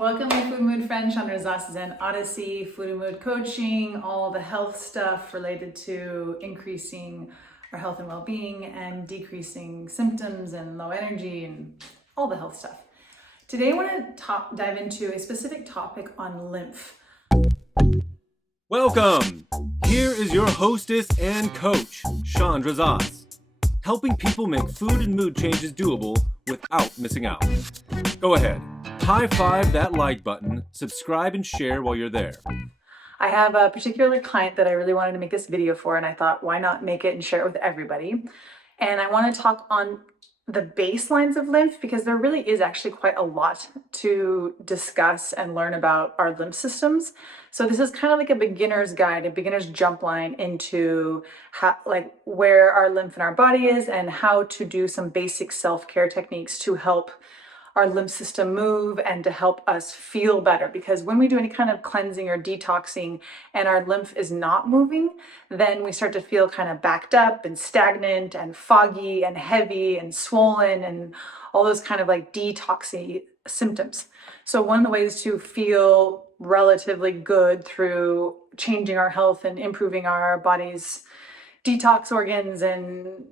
Welcome my Food Mood friend, Chandra Zas Zen Odyssey, Food and Mood coaching, all the health stuff related to increasing our health and well-being and decreasing symptoms and low energy and all the health stuff. Today I want to dive into a specific topic on lymph. Welcome! Here is your hostess and coach, Chandra Zas, helping people make food and mood changes doable without missing out. Go ahead. High five that like button, subscribe and share while you're there. I have a particular client that I really wanted to make this video for, and I thought, why not make it and share it with everybody? And I want to talk on the baselines of lymph because there really is actually quite a lot to discuss and learn about our lymph systems. So this is kind of like a beginner's guide, a beginner's jump line into where our lymph in our body is and how to do some basic self-care techniques to help our lymph system move and to help us feel better. Because when we do any kind of cleansing or detoxing and our lymph is not moving, then we start to feel kind of backed up and stagnant and foggy and heavy and swollen and all those kind of like detoxy symptoms. So one of the ways to feel relatively good through changing our health and improving our body's detox organs and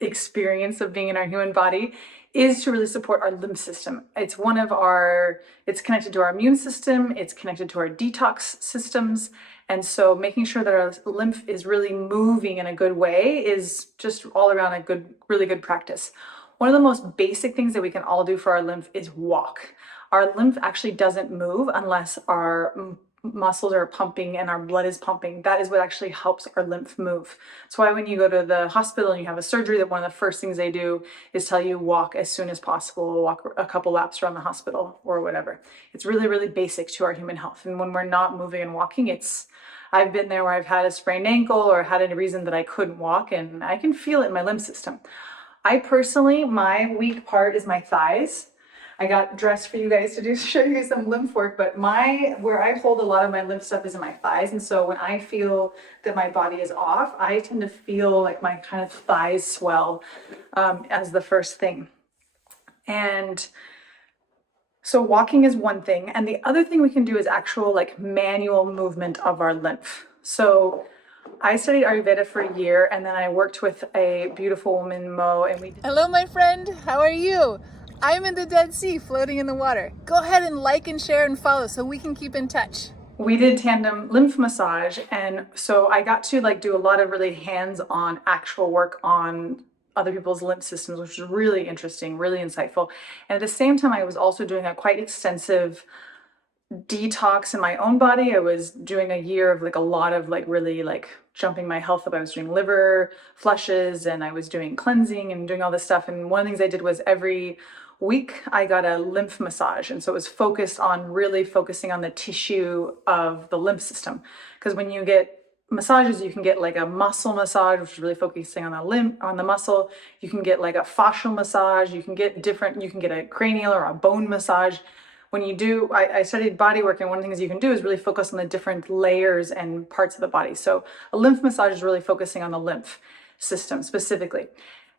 experience of being in our human body is to really support our lymph system. It's connected to our immune system, it's connected to our detox systems. And so making sure that our lymph is really moving in a good way is just all around a really good practice. One of the most basic things that we can all do for our lymph is walk. Our lymph actually doesn't move unless our muscles are pumping and our blood is pumping. That is what actually helps our lymph move. That's why when you go to the hospital and you have a surgery, that one of the first things they do is tell you walk as soon as possible, walk a couple laps around the hospital or whatever. It's really, really basic to our human health. And when we're not moving and walking, I've been there where I've had a sprained ankle or had a reason that I couldn't walk, and I can feel it in my lymph system. I personally, my weak part is my thighs. I got dressed for you guys to show you some lymph work, but where I hold a lot of my lymph stuff is in my thighs. And so when I feel that my body is off, I tend to feel like my kind of thighs swell as the first thing. And so walking is one thing. And the other thing we can do is actual like manual movement of our lymph. So I studied Ayurveda for a year, and then I worked with a beautiful woman, Mo, and Hello, my friend. How are you? I'm in the Dead Sea, floating in the water. Go ahead and like and share and follow so we can keep in touch. We did tandem lymph massage, and so I got to do a lot of really hands-on actual work on other people's lymph systems, which was really interesting, really insightful. And at the same time, I was also doing a quite extensive detox in my own body. I was doing a year of a lot of really jumping my health up. I was doing liver flushes and I was doing cleansing and doing all this stuff. And one of the things I did was every week I got a lymph massage, and so it was really focusing on the tissue of the lymph system. Because when you get massages, you can get like a muscle massage, which is really focusing on the muscle. You can get like a fascial massage. You can get a cranial or a bone massage. When you do, I studied body work, and one of the things you can do is really focus on the different layers and parts of the body. So a lymph massage is really focusing on the lymph system specifically.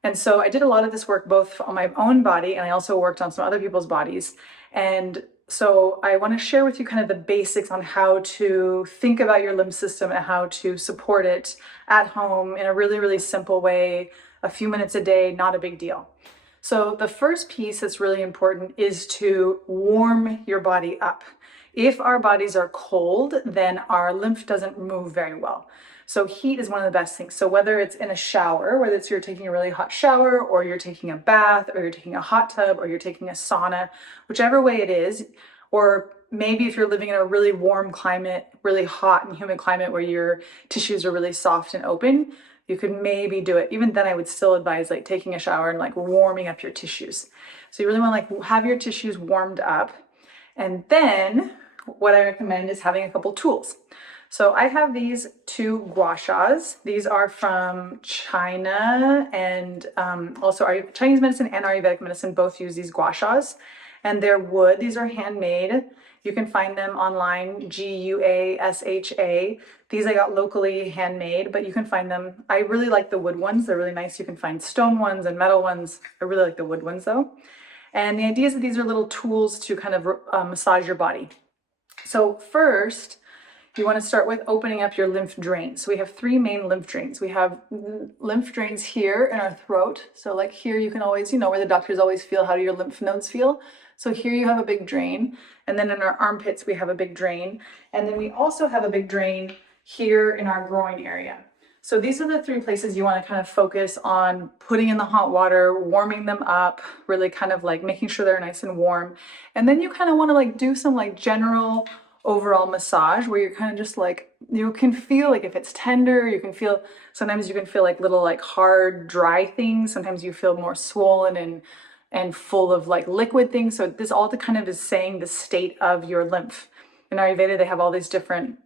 And so I did a lot of this work both on my own body, and I also worked on some other people's bodies. And so I want to share with you kind of the basics on how to think about your lymph system and how to support it at home in a really, really simple way, a few minutes a day, not a big deal. So the first piece that's really important is to warm your body up. If our bodies are cold, then our lymph doesn't move very well. So heat is one of the best things. So whether it's in a shower, whether it's you're taking a really hot shower, or you're taking a bath, or you're taking a hot tub, or you're taking a sauna, whichever way it is, or maybe if you're living in a really warm climate, really hot and humid climate where your tissues are really soft and open, you could maybe do it. Even then I would still advise taking a shower and warming up your tissues. So you really want to have your tissues warmed up. And then what I recommend is having a couple tools. So I have these two gua shas. These are from China, and also Chinese medicine and Ayurvedic medicine both use these gua shas. And they're wood. These are handmade. You can find them online, GUASHA. These I got locally handmade, but you can find them. I really like the wood ones. They're really nice. You can find stone ones and metal ones. I really like the wood ones though. And the idea is that these are little tools to kind of massage your body. So first, you want to start with opening up your lymph drains. So we have three main lymph drains. We have lymph drains here in our throat. So like here you can always, where the doctors always feel, how do your lymph nodes feel? So here you have a big drain. And then in our armpits, we have a big drain. And then we also have a big drain here in our groin area. So these are the three places you want to kind of focus on putting in the hot water, warming them up, really kind of like making sure they're nice and warm. And then you kind of want to like do some like general overall massage where you're kind of just like, you can feel like if it's tender, you can feel, sometimes you can feel like little like hard, dry things. Sometimes you feel more swollen and full of like liquid things. So this all kind of is saying the state of your lymph. In Ayurveda, they have all these different,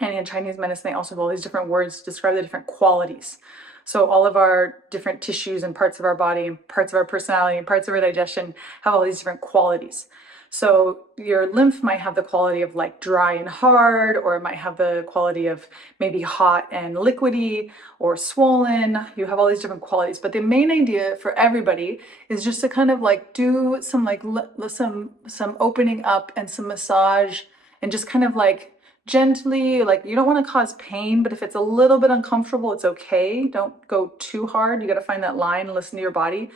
and in Chinese medicine, they also have all these different words to describe the different qualities. So all of our different tissues and parts of our body and parts of our personality and parts of our digestion have all these different qualities. So your lymph might have the quality of like dry and hard, or it might have the quality of maybe hot and liquidy or swollen. You have all these different qualities, but the main idea for everybody is just to kind of like do some like some opening up and some massage, and just kind of like gently, like you don't want to cause pain, but if it's a little bit uncomfortable, it's okay. Don't go too hard. You got to find that line and listen to your body.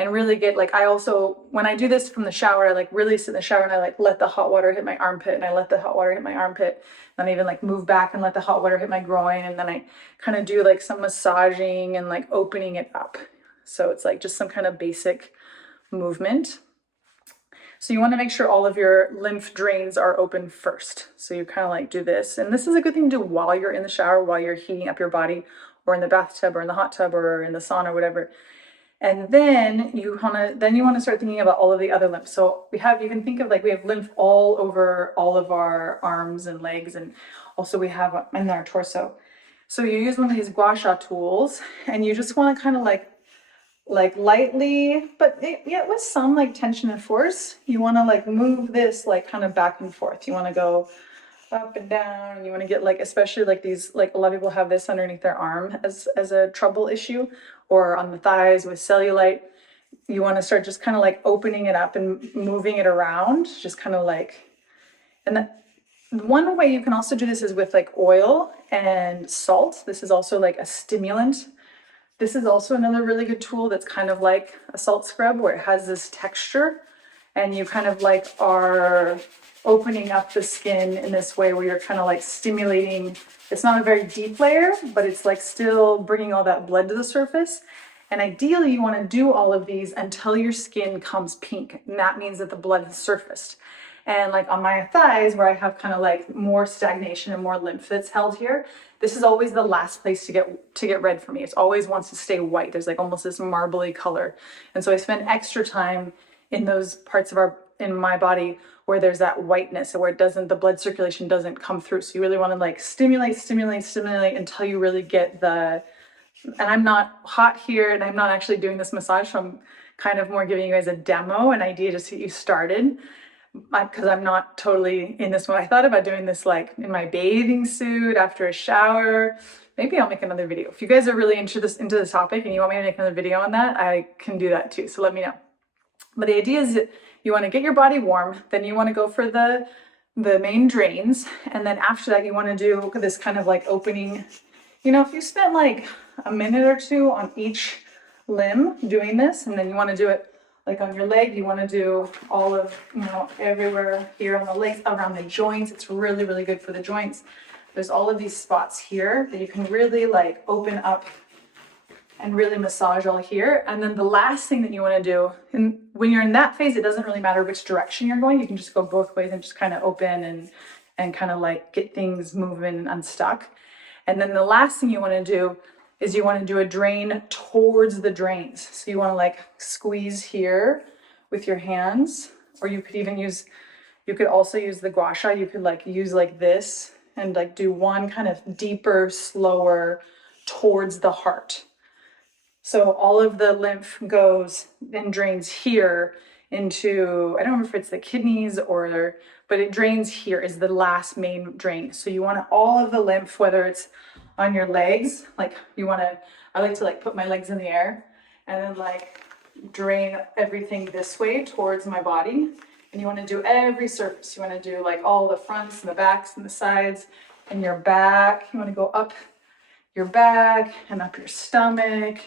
And really get like, I also, when I do this from the shower, I like really sit in the shower and I like let the hot water hit my armpit, and I let the hot water hit my armpit. Then I even like move back and let the hot water hit my groin. And then I kind of do like some massaging and like opening it up. So it's like just some kind of basic movement. So you want to make sure all of your lymph drains are open first. So you kind of like do this. And this is a good thing to do while you're in the shower, while you're heating up your body, or in the bathtub or in the hot tub or in the sauna or whatever. And then you want to start thinking about all of the other lymphs. So you can think of like, we have lymph all over all of our arms and legs, and also we have in our torso. So you use one of these gua sha tools, and you just want to kind of like lightly, but with some like tension and force, you want to like move this like kind of back and forth. You want to go up and down, and you want to get like, especially like these, like a lot of people have this underneath their arm as a trouble issue, or on the thighs with cellulite. You want to start just kind of like opening it up and moving it around, just kind of like, and one way you can also do this is with like oil and salt. This is also like a stimulant. This is also another really good tool that's kind of like a salt scrub, where it has this texture, and you kind of like are opening up the skin in this way where you're kind of like stimulating. It's not a very deep layer, but it's like still bringing all that blood to the surface. And ideally you want to do all of these until your skin comes pink, and that means that the blood has surfaced. And like on my thighs, where I have kind of like more stagnation and more lymph that's held here, this is always the last place to get red for me. It always wants to stay white. There's like almost this marbly color. And so I spend extra time in those parts of in my body where there's that whiteness, and where the blood circulation doesn't come through. So you really want to like stimulate until you really get and I'm not hot here, and I'm not actually doing this massage, so I'm kind of more giving you guys a demo, an idea just to get you started, because I'm not totally in this mode. I thought about doing this like in my bathing suit after a shower. Maybe I'll make another video. If you guys are really into this topic and you want me to make another video on that, I can do that too, so let me know. But the idea is that you want to get your body warm, then you want to go for the main drains, and then after that you want to do this kind of like opening. If you spent like a minute or two on each limb doing this, and then you want to do it like on your leg, you want to do all of, everywhere here on the legs, around the joints. It's really, really good for the joints. There's all of these spots here that you can really like open up and really massage all here. And then the last thing that you want to do, and when you're in that phase, it doesn't really matter which direction you're going. You can just go both ways and just kind of open and kind of like get things moving and unstuck. And then the last thing you want to do is you want to do a drain towards the drains. So you want to like squeeze here with your hands, or you could also use the gua sha. You could like use like this and like do one kind of deeper, slower towards the heart. So all of the lymph goes and drains here into, I don't remember if it's the kidneys but it drains here, is the last main drain. So you want all of the lymph, whether it's on your legs, like I like to like put my legs in the air and then like drain everything this way towards my body. And you want to do every surface. You want to do like all the fronts and the backs and the sides and your back. You want to go up your back and up your stomach.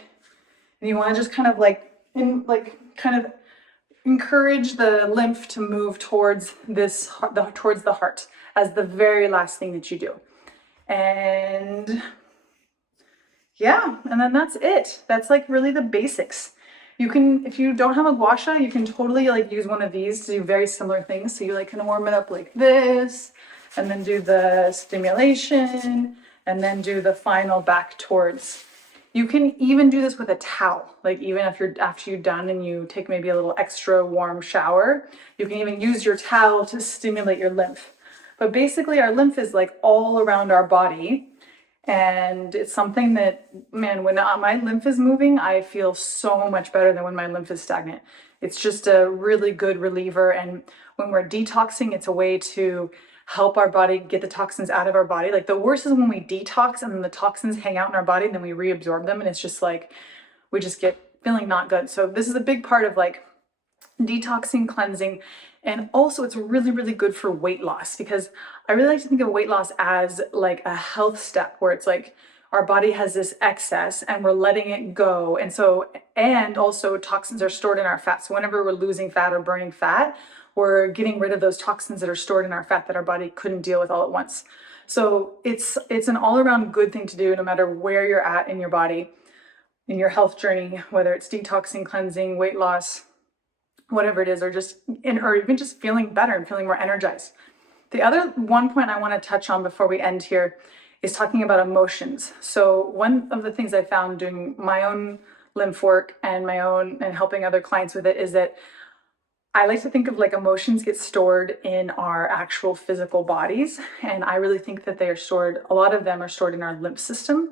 And you want to just kind of kind of encourage the lymph to move towards towards the heart as the very last thing that you do. And yeah, and then that's it. That's like really the basics. You can, if you don't have a gua sha, you can totally like use one of these to do very similar things. So you like can warm it up like this, and then do the stimulation, and then do the final back towards. You can even do this with a towel. Like even if after you're done and you take maybe a little extra warm shower, you can even use your towel to stimulate your lymph. But basically our lymph is like all around our body. And it's something that, man, when my lymph is moving, I feel so much better than when my lymph is stagnant. It's just a really good reliever. And when we're detoxing, it's a way to help our body get the toxins out of our body. Like the worst is when we detox and then the toxins hang out in our body and then we reabsorb them. And it's just like, we just get feeling not good. So this is a big part of like detoxing, cleansing. And also it's really, really good for weight loss, because I really like to think of weight loss as like a health step where it's like our body has this excess and we're letting it go. And also toxins are stored in our fat. So whenever we're losing fat or burning fat, we're getting rid of those toxins that are stored in our fat that our body couldn't deal with all at once. So it's an all around good thing to do no matter where you're at in your body, in your health journey, whether it's detoxing, cleansing, weight loss, whatever it is, or even just feeling better and feeling more energized. The other one point I want to touch on before we end here is talking about emotions. So one of the things I found doing my own lymph work and helping other clients with it is that I like to think of like emotions get stored in our actual physical bodies. And I really think that a lot of them are stored in our lymph system.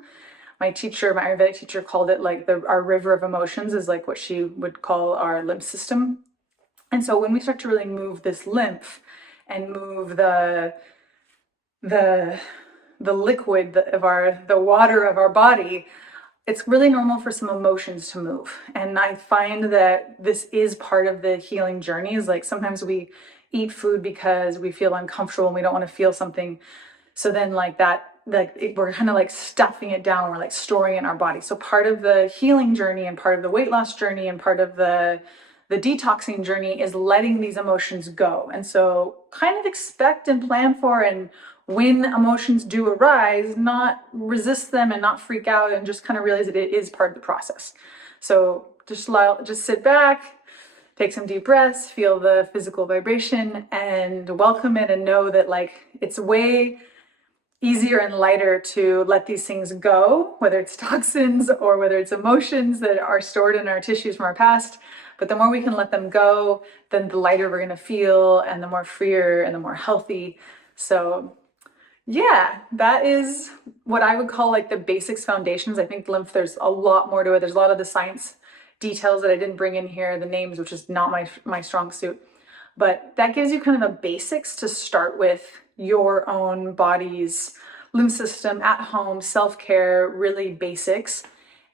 My Ayurvedic teacher called it like our river of emotions is like what she would call our lymph system. And so when we start to really move this lymph and move the liquid the water of our body, it's really normal for some emotions to move. And I find that this is part of the healing journey. Is like sometimes we eat food because we feel uncomfortable and we don't want to feel something. So then we're kind of like stuffing it down. We're like storing it in our body. So part of the healing journey and part of the weight loss journey and part of the detoxing journey is letting these emotions go. And so kind of expect and plan for, and when emotions do arise, not resist them and not freak out, and just kind of realize that it is part of the process. So just sit back, take some deep breaths, feel the physical vibration and welcome it, and know that like it's way easier and lighter to let these things go, whether it's toxins or whether it's emotions that are stored in our tissues from our past. But the more we can let them go, then the lighter we're going to feel, and the more freer and the more healthy. So yeah, that is what I would call like the basics, foundations. I think lymph, there's a lot more to it. There's a lot of the science details that I didn't bring in here, the names, which is not my strong suit. But that gives you kind of the basics to start with your own body's lymph system at home, self-care, really basics.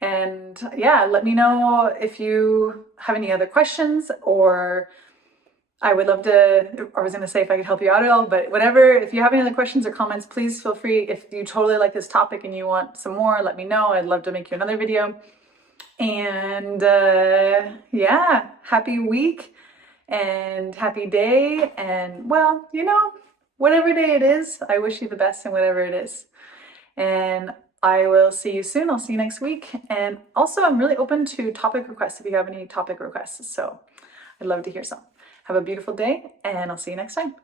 And yeah, let me know if you have any other questions, or I would love to, I was going to say if I could help you out at all, but whatever, if you have any other questions or comments, please feel free. If you totally like this topic and you want some more, let me know. I'd love to make you another video. And yeah, happy week and happy day. And well, whatever day it is, I wish you the best in whatever it is. And I will see you soon. I'll see you next week. And also, I'm really open to topic requests if you have any topic requests. So I'd love to hear some. Have a beautiful day, and I'll see you next time.